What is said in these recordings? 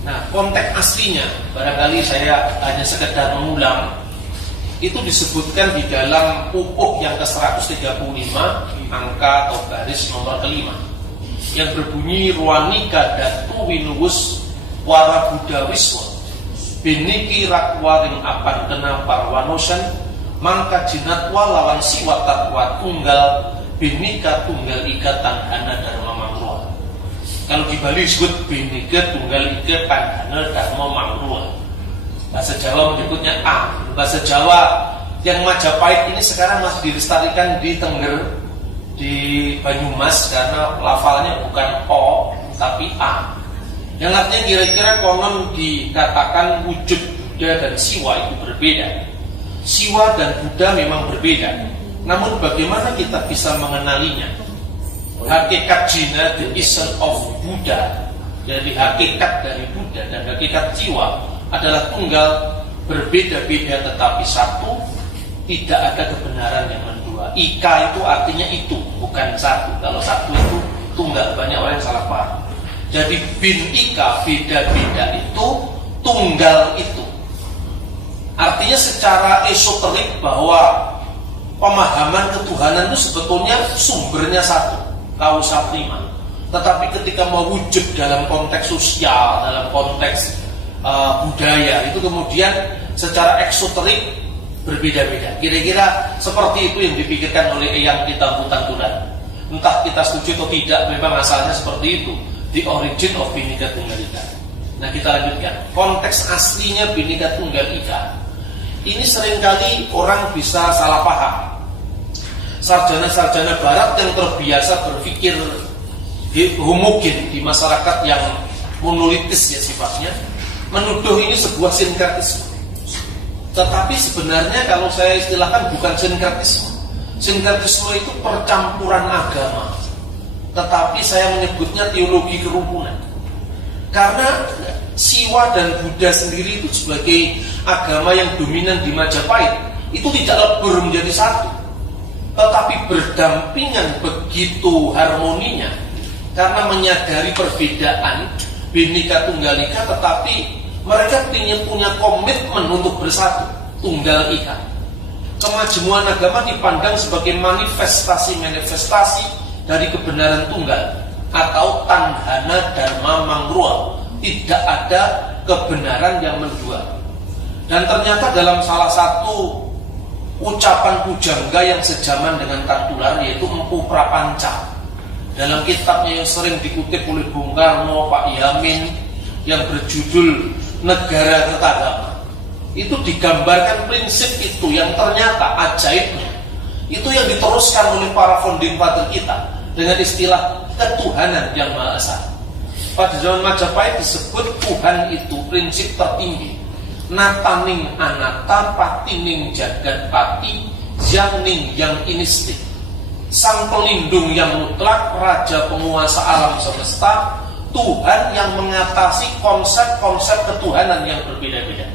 Nah, konteks aslinya barangkali saya hanya sekedar mengulang. Itu disebutkan di dalam UUH yang ke-135 angka atau baris nomor kelima yang berbunyi ruanika datu winuwus wara budawiswa biniki rakwaring apan kena parwanosan mangka jinatwa lawan siwa takwa tunggal binika tunggal ikatan hana dharma mangruwa. Kalau di Bali disebut binika tunggal ikatan hana dharma mangruwa. Bahasa Jawa menyebutnya A. Bahasa Jawa yang Majapahit ini sekarang masih dilestarikan di Tengger, di Banyumas, karena lafalnya bukan O tapi A. Yang artinya kira-kira konon dikatakan wujud Buddha dan Siwa itu berbeda. Siwa dan Buddha memang berbeda. Namun bagaimana kita bisa mengenalinya? Hakikat Jina, the essence of Buddha, dari hakikat dari Buddha dan hakikat Siwa adalah tunggal, berbeda-beda tetapi satu, tidak ada kebenaran yang mendua. Ika itu artinya itu, bukan satu. Kalau satu itu tunggal, banyak orang yang salah paham. Jadi bin ika, beda-beda itu, tunggal itu. Artinya secara esoterik bahwa pemahaman ketuhanan itu sebetulnya sumbernya satu, kausa prima. Tetapi ketika mewujud dalam konteks sosial, dalam konteks budaya, itu kemudian secara eksoterik berbeda-beda. Kira-kira seperti itu yang dipikirkan oleh Eyang Kitambu Tantulan. Entah kita setuju atau tidak, memang asalnya seperti itu. The origin of Bhinneka Tunggal Ika. Nah, kita lanjutkan. Konteks aslinya Bhinneka Tunggal Ika ini seringkali orang bisa salah paham. Sarjana-sarjana barat yang terbiasa berpikir homogen di masyarakat yang monolitis ya sifatnya, menuduh ini sebuah sinkretisme. Tetapi sebenarnya kalau saya istilahkan bukan sinkretisme. Sinkretisme itu percampuran agama. Tetapi saya menyebutnya teologi kerukunan. Karena Siwa dan Buddha sendiri itu sebagai agama yang dominan di Majapahit itu tidak lebur menjadi satu, tetapi berdampingan begitu harmoninya. Karena menyadari perbedaan Bhinneka Tunggal Ika, tetapi mereka ingin punya komitmen untuk bersatu, tunggal ika. Kemajemuan agama dipandang sebagai manifestasi dari kebenaran tunggal atau tanhana dharma mangruwa. Tidak ada kebenaran yang mendua. Dan ternyata dalam salah satu ucapan pujangga yang sejaman dengan Tantular, yaitu Empu Prapanca, dalam kitabnya yang sering dikutip oleh Bung Karno, Pak Yamin, yang berjudul Negara Kertagama, itu digambarkan prinsip itu yang ternyata ajaibnya itu yang diteruskan oleh para founding father kita dengan istilah ketuhanan yang Maha Esa. Pada zaman Majapahit disebut Tuhan itu prinsip tertinggi. Nataning anata patining jagat pati janing yang inistik. Sang pelindung yang mutlak, raja penguasa alam semesta, Tuhan yang mengatasi konsep-konsep ketuhanan yang berbeda-beda.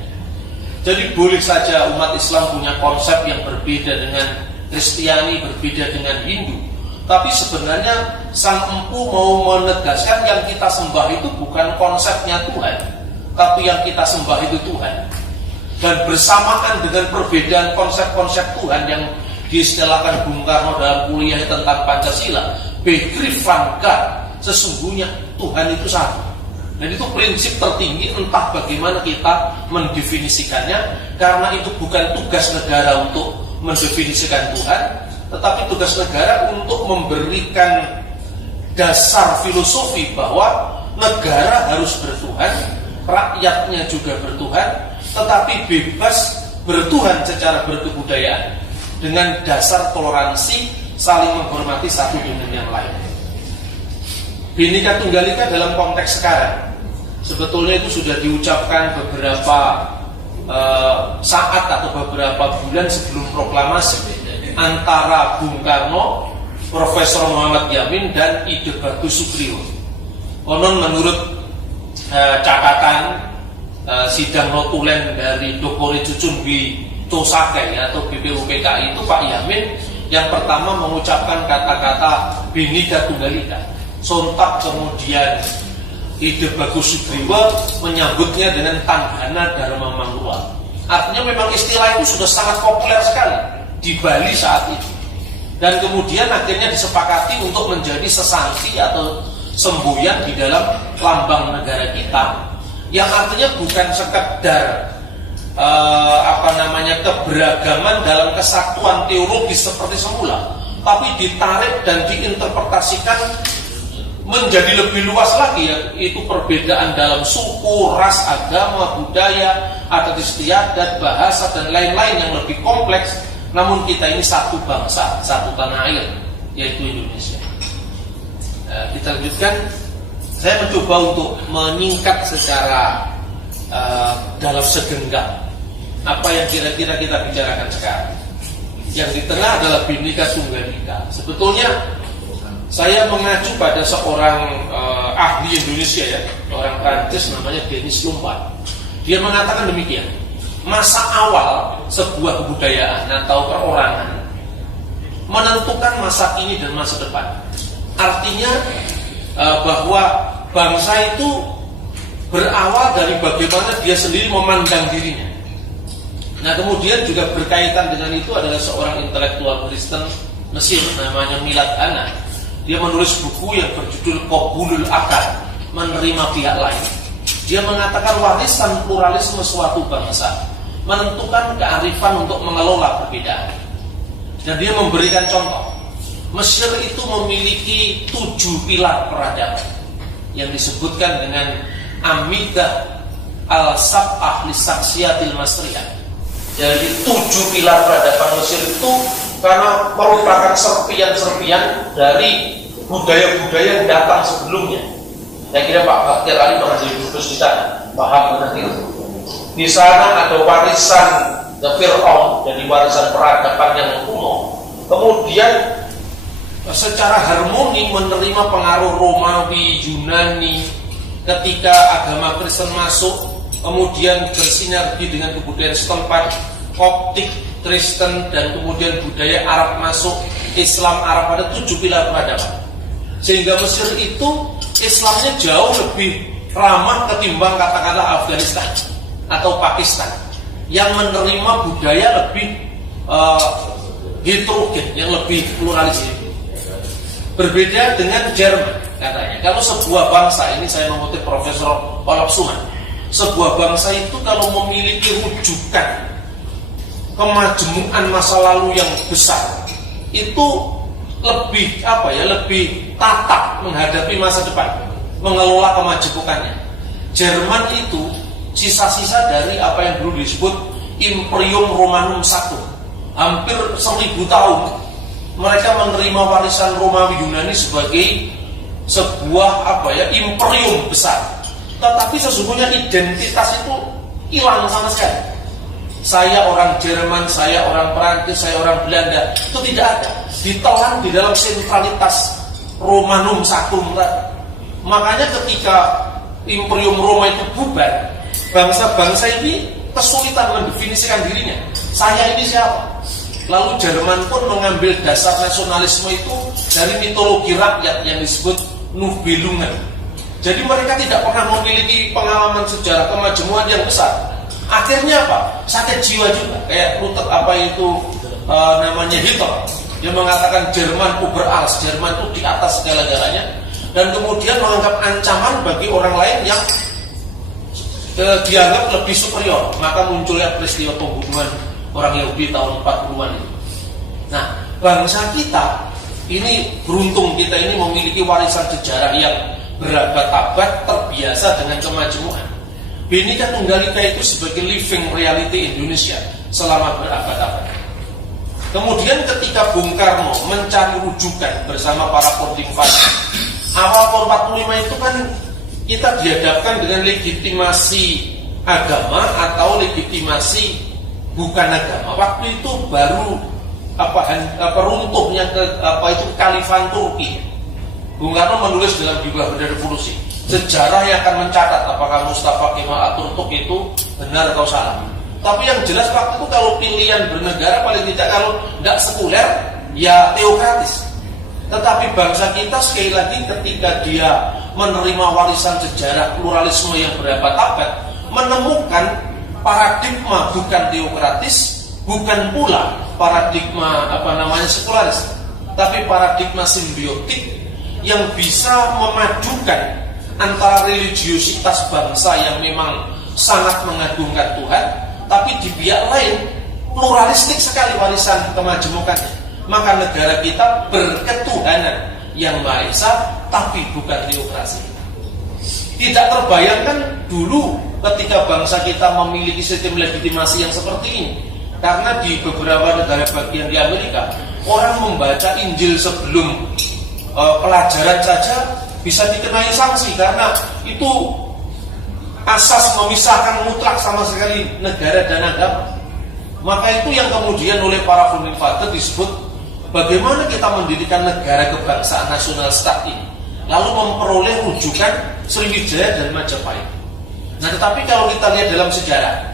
Jadi boleh saja umat Islam punya konsep yang berbeda dengan Kristiani, berbeda dengan Hindu. Tapi sebenarnya Sang Empu mau menegaskan yang kita sembah itu bukan konsepnya Tuhan, tapi yang kita sembah itu Tuhan. Dan bersamaan dengan perbedaan konsep-konsep Tuhan yang diistilahkan Bung Karno dalam kuliah tentang Pancasila, Begriff van God, sesungguhnya Tuhan itu satu. Dan itu prinsip tertinggi, entah bagaimana kita mendefinisikannya, karena itu bukan tugas negara untuk mendefinisikan Tuhan, tetapi tugas negara untuk memberikan dasar filosofi bahwa negara harus bertuhan, rakyatnya juga bertuhan, tetapi bebas bertuhan secara berkebudayaan dengan dasar toleransi, saling menghormati satu dengan yang lain. Bhinneka Tunggal Ika dalam konteks sekarang sebetulnya itu sudah diucapkan beberapa saat atau beberapa bulan sebelum proklamasi antara Bung Karno, Profesor Muhammad Yamin, dan Ide Bagus Sugriwo. Konon menurut catatan sidang notulen dari Dokore Cucunbi Tosake atau BPUPKI itu, Pak Yamin yang pertama mengucapkan kata-kata Bhinneka Tunggal Ika. Sontak kemudian Ide Bagus Sugriwa menyambutnya dengan Tanggana Dharma Mangruwa. Artinya memang istilah itu sudah sangat populer sekali di Bali saat itu. Dan kemudian akhirnya disepakati untuk menjadi sesanti atau semboyan di dalam lambang negara kita, yang artinya bukan sekedar keberagaman dalam kesatuan teologis seperti semula, tapi ditarik dan diinterpretasikan menjadi lebih luas lagi, yaitu perbedaan dalam suku, ras, agama, budaya, adat istiadat, bahasa, dan lain-lain yang lebih kompleks. Namun kita ini satu bangsa, satu tanah air, yaitu Indonesia. Kita lanjutkan. Saya mencoba untuk menyingkat secara dalam segenggam apa yang kira-kira kita bicarakan sekarang. Yang di tengah adalah Bhinneka Tunggal Ika. Sebetulnya saya mengacu pada seorang ahli Indonesia, ya, orang Prancis namanya Denis Lombard. Dia mengatakan demikian: masa awal sebuah kebudayaan atau perorangan menentukan masa kini dan masa depan. Artinya bahwa bangsa itu berawal dari bagaimana dia sendiri memandang dirinya. Nah, kemudian juga berkaitan dengan itu adalah seorang intelektual Kristen Mesir namanya Milad Ana. Dia menulis buku yang berjudul Qabulul Akal, menerima pihak lain. Dia mengatakan warisan pluralisme suatu bangsa menentukan kearifan untuk mengelola perbedaan. Dan dia memberikan contoh. Mesir itu memiliki 7 pilar peradaban yang disebutkan dengan Amidah al-Sab'ah Lisaksiyatil Masriyah. Jadi 7 pilar peradaban Mesir itu karena merupakan serpian-serpian dari budaya-budaya yang datang sebelumnya. Saya kira Pak Baktiar Ali mengajar khusus di sana, paham benar itu. Di sana ada warisan Fir'aun, jadi warisan peradaban yang kuno. Kemudian secara harmoni menerima pengaruh Romawi, Yunani. Ketika agama Kristen masuk, kemudian bersinergi dengan kebudayaan setempat, Koptik, Kristen, dan kemudian budaya Arab masuk, Islam Arab, ada 7 pilar peradaban. Sehingga Mesir itu Islamnya jauh lebih ramah ketimbang katakanlah Afghanistan atau Pakistan yang menerima budaya lebih heterogen, yang lebih pluralis. Berbeda dengan Jerman katanya. Kalau sebuah bangsa, ini saya mengutip Profesor Olaf Suman, sebuah bangsa itu kalau memiliki rujukan kemajemukan masa lalu yang besar, itu lebih lebih tatap menghadapi masa depan, mengelola kemajemukannya. Jerman itu sisa-sisa dari apa yang dulu disebut Imperium Romanum I. Hampir 1000 tahun mereka menerima warisan Romawi Yunani sebagai sebuah imperium besar. Tetapi sesungguhnya identitas itu hilang sama sekali. Saya orang Jerman, saya orang Perancis, saya orang Belanda, itu tidak ada. Ditelan di dalam sentralitas Romanum I. Makanya ketika Imperium Roma itu bubar, bangsa-bangsa ini kesulitan mendefinisikan dirinya. Saya ini siapa? Lalu Jerman pun mengambil dasar nasionalisme itu dari mitologi rakyat yang disebut Nibelungen. Jadi mereka tidak pernah memiliki pengalaman sejarah kemajemukan yang besar. Akhirnya apa? Sakit jiwa juga. Kayak Luther namanya Hitler. Dia mengatakan Jerman überalls, Jerman itu di atas segala-galanya. Dan kemudian menganggap ancaman bagi orang lain yang dianggap lebih superior. Maka munculnya peristiwa pembunuhan orang Yahudi tahun 40-an itu. Nah, bangsa kita ini beruntung, kita ini memiliki warisan sejarah yang berabad-abad terbiasa dengan kemajemukan. Bhinneka Tunggal Ika itu sebagai living reality Indonesia selama berabad-abad. Kemudian ketika Bung Karno mencari rujukan bersama para founding father, awal tahun 45 itu kan kita dihadapkan dengan legitimasi agama atau legitimasi bukan agama. Waktu itu baru runtuhnya Khalifah Turki. Bung Karno menulis dalam Bibah Benda Revolusi, sejarah yang akan mencatat apakah Mustafa Kemal Atatürk itu benar atau salah. Tapi yang jelas waktu itu kalau pilihan bernegara paling tidak kalau tidak sekuler ya teokratis. Tetapi bangsa kita sekali lagi ketika dia menerima warisan sejarah pluralisme yang berabad-abad, menemukan paradigma bukan teokratis, bukan pula paradigma sekularis, tapi paradigma simbiotik yang bisa memadukan antara religiositas bangsa yang memang sangat mengagungkan Tuhan, tapi di pihak lain pluralistik sekali warisan kemajemukannya. Maka negara kita berketuhanan yang Maha Esa, tapi bukan teokrasi. Tidak terbayangkan dulu ketika bangsa kita memiliki sistem legitimasi yang seperti ini. Karena di beberapa negara bagian di Amerika, orang membaca Injil sebelum pelajaran saja bisa dikenai sanksi, karena itu asas memisahkan mutlak sama sekali negara dan agama. Maka itu yang kemudian oleh para founding father disebut bagaimana kita mendirikan negara kebangsaan nasional stat ini, lalu memperoleh rujukan Sriwijaya dan Majapahit. Nah, tetapi kalau kita lihat dalam sejarah,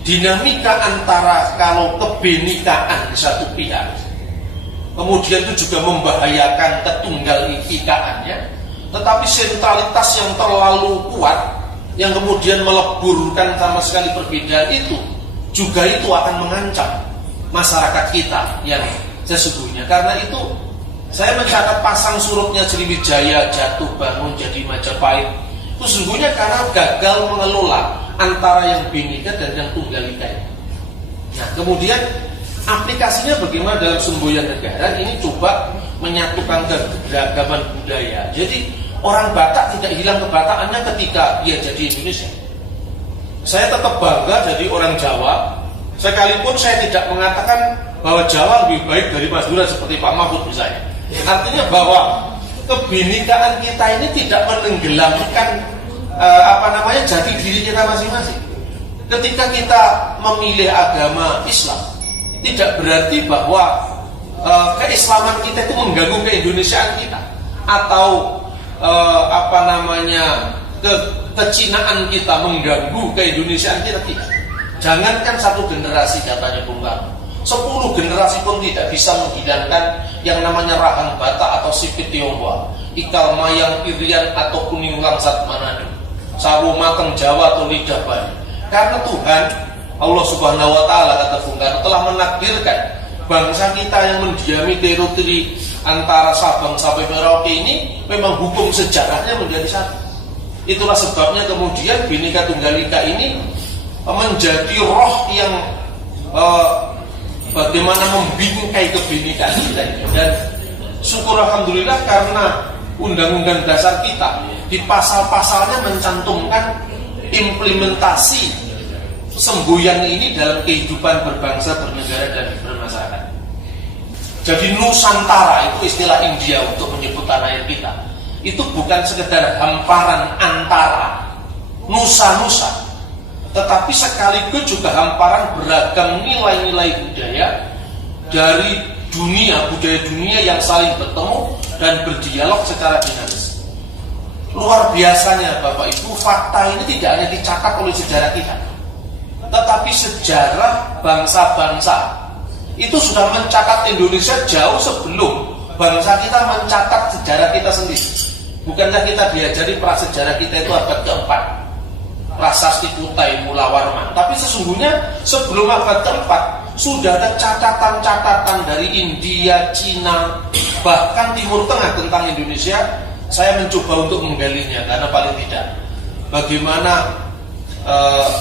dinamika antara kalau kebenekaan di satu pihak, kemudian itu juga membahayakan ketunggal ikaannya, tetapi sentralitas yang terlalu kuat, yang kemudian meleburkan sama sekali perbedaan itu, juga itu akan mengancam masyarakat kita yang sesungguhnya. Karena itu saya mencatat pasang surutnya Sriwijaya jatuh bangun jadi Majapahit itu sesungguhnya karena gagal mengelola antara yang bhinneka dan yang tunggal ika. Nah, kemudian aplikasinya bagaimana dalam semboyan negara ini, coba menyatukan keberagaman budaya. Jadi orang Batak tidak hilang kebatakannya ketika dia jadi Indonesia. Saya tetap bangga jadi orang Jawa, sekalipun saya tidak mengatakan bahwa Jawa lebih baik dari Madura seperti Pak Mahfud misalnya. Artinya bahwa kebinekaan kita ini tidak menenggelamkan jati diri kita masing-masing. Ketika kita memilih agama Islam, tidak berarti bahwa keislaman kita itu mengganggu keindonesiaan kita, atau kecinaan kita mengganggu keindonesiaan kita, tidak. Jangankan satu generasi, katanya Bung Karno, 10 generasi pun tidak bisa menghilangkan yang namanya rahang Batak atau sipit Tionghoa, ikal mayang Irian atau kuning langsat Manado, sawo mateng Jawa atau lidah Bali. Karena Tuhan Allah Subhanahu wa Ta'ala, kata Bung Karno, telah menakdirkan bangsa kita yang mendiami teritori antara Sabang sampai Merauke ini memang hukum sejarahnya menjadi satu. Itulah sebabnya kemudian Bhinneka Tunggal Ika ini menjadi roh yang bagaimana membingkai kebinekaan kita ini. Dan syukur alhamdulillah karena Undang-Undang Dasar kita di pasal-pasalnya mencantumkan implementasi semboyan ini dalam kehidupan berbangsa, bernegara, dan bermasyarakat. Jadi Nusantara itu istilah India untuk menyebut tanah air kita. Itu bukan sekedar hamparan antara nusa-nusa, tetapi sekaligus juga hamparan beragam nilai-nilai budaya dari dunia, budaya dunia yang saling bertemu dan berdialog secara dinamis. Luar biasanya Bapak Ibu, fakta ini tidak hanya dicatat oleh sejarah kita, tetapi sejarah bangsa-bangsa itu sudah mencatat Indonesia jauh sebelum bangsa kita mencatat sejarah kita sendiri. Bukankah kita diajari prasejarah kita itu abad keempat, Prasasti Kutai Mula Warman. Tapi sesungguhnya sebelum abad keempat sudah ada catatan-catatan dari India, Cina, bahkan Timur Tengah tentang Indonesia. Saya mencoba untuk menggalinya karena paling tidak bagaimana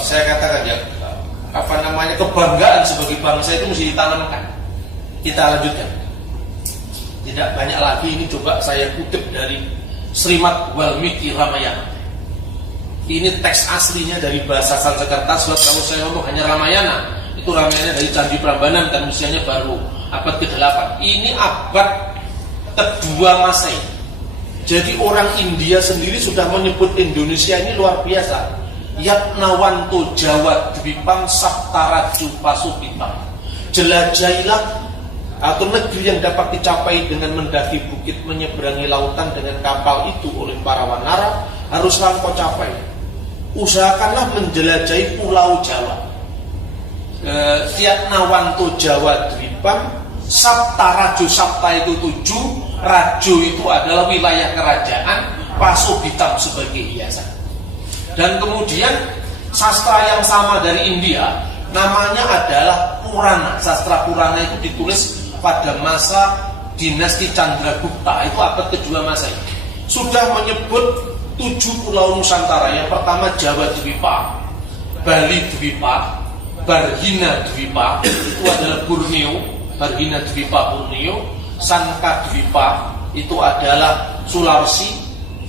saya katakan ya, kebanggaan sebagai bangsa itu mesti ditanamkan. Kita lanjutkan. Tidak banyak lagi, ini coba saya kutip dari Srimad Walmiki Ramayana. Ini teks aslinya dari bahasa Sanskerta. Sebab kalau saya ngomong hanya Ramayana, itu Ramayana dari Candi Prambanan, dan usianya baru abad ke-8. Ini abad kedua Masehi. Jadi orang India sendiri sudah menyebut Indonesia ini luar biasa. Yatnawanto Jawa Dwipam Saptaraju Pasupitam. Jelajahilah atau negeri yang dapat dicapai dengan mendaki bukit, menyeberangi lautan dengan kapal itu oleh para wanara, haruslah kau capai. Usahakanlah menjelajahi pulau Jawa. Yatnawanto Jawa Dwipam Sapta, Rajo Sapta itu 7, Rajo itu adalah wilayah kerajaan, Pasobitam sebagai hiasan. Dan kemudian sastra yang sama dari India namanya adalah Purana. Sastra Purana itu ditulis pada masa dinasti Chandragupta, itu abad kedua Masehi. Sudah menyebut 7 pulau Nusantara. Yang pertama Jawa Dwipa, Bali Dwipa, Barhina Dwipa, itu adalah Borneo, Barhina Dwipa Borneo, Sanka Dwipa itu adalah Sulawesi,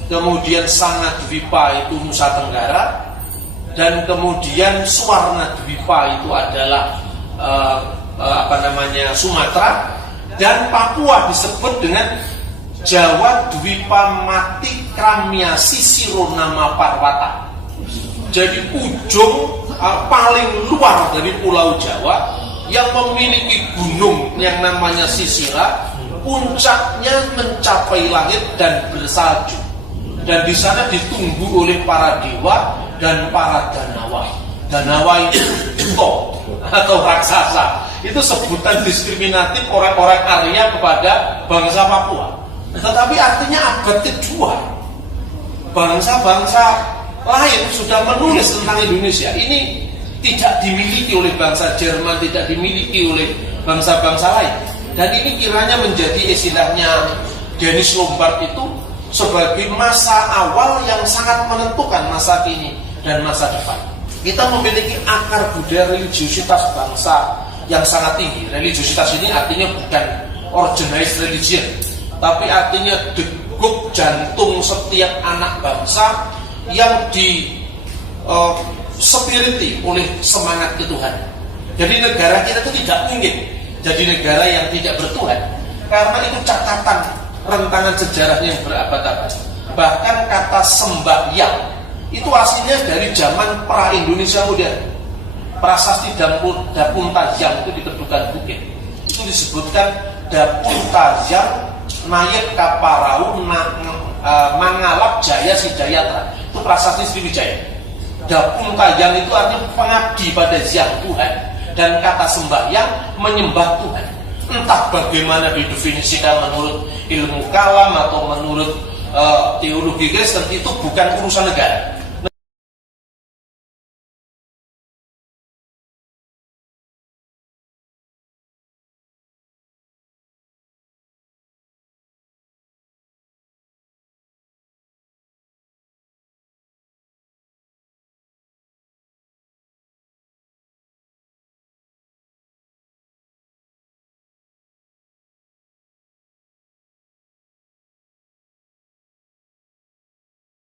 kemudian Sanga Dwipa itu Nusa Tenggara, dan kemudian Suwarna Dwipa itu adalah Sumatera, dan Papua disebut dengan Jawa Dwipa Mati Kramya Sisiro Nama Parwata. Jadi ujung paling luar dari Pulau Jawa yang memiliki gunung yang namanya Sisira, puncaknya mencapai langit dan bersalju. Dan di sana ditunggu oleh para dewa dan para danawa. Danawa itu buto atau raksasa. Itu sebutan diskriminatif orang-orang Arya kepada bangsa Papua. Tetapi artinya abad kedua bangsa-bangsa lain sudah menulis tentang Indonesia. Ini tidak dimiliki oleh bangsa Jerman, tidak dimiliki oleh bangsa-bangsa lain. Dan ini kiranya menjadi istilahnya Dennis Lombard itu sebagai masa awal yang sangat menentukan masa kini dan masa depan. Kita memiliki akar budaya religiositas bangsa yang sangat tinggi. Religiositas ini artinya bukan organized religion, tapi artinya degup jantung setiap anak bangsa yang spiriti oleh semangat ketuhanan. Jadi negara kita itu tidak mungkin jadi negara yang tidak bertuhan, karena itu catatan rentangan sejarahnya yang berabad-abad. Bahkan kata sembahyang itu aslinya dari zaman pra-Indonesia modern. Prasasti Dapuntajang itu di Kedukan Bukit itu disebutkan Dapuntajang Nayek Kaparau Mangalap Jaya Sidayatra. Itu prasasti Sriwijaya. Dapuntajang itu artinya pengabdi pada Hyang Tuhan, dan kata sembahyang menyembah Tuhan. Entah bagaimana didefinisikan menurut ilmu kalam atau menurut teologi Kristen, itu bukan urusan negara.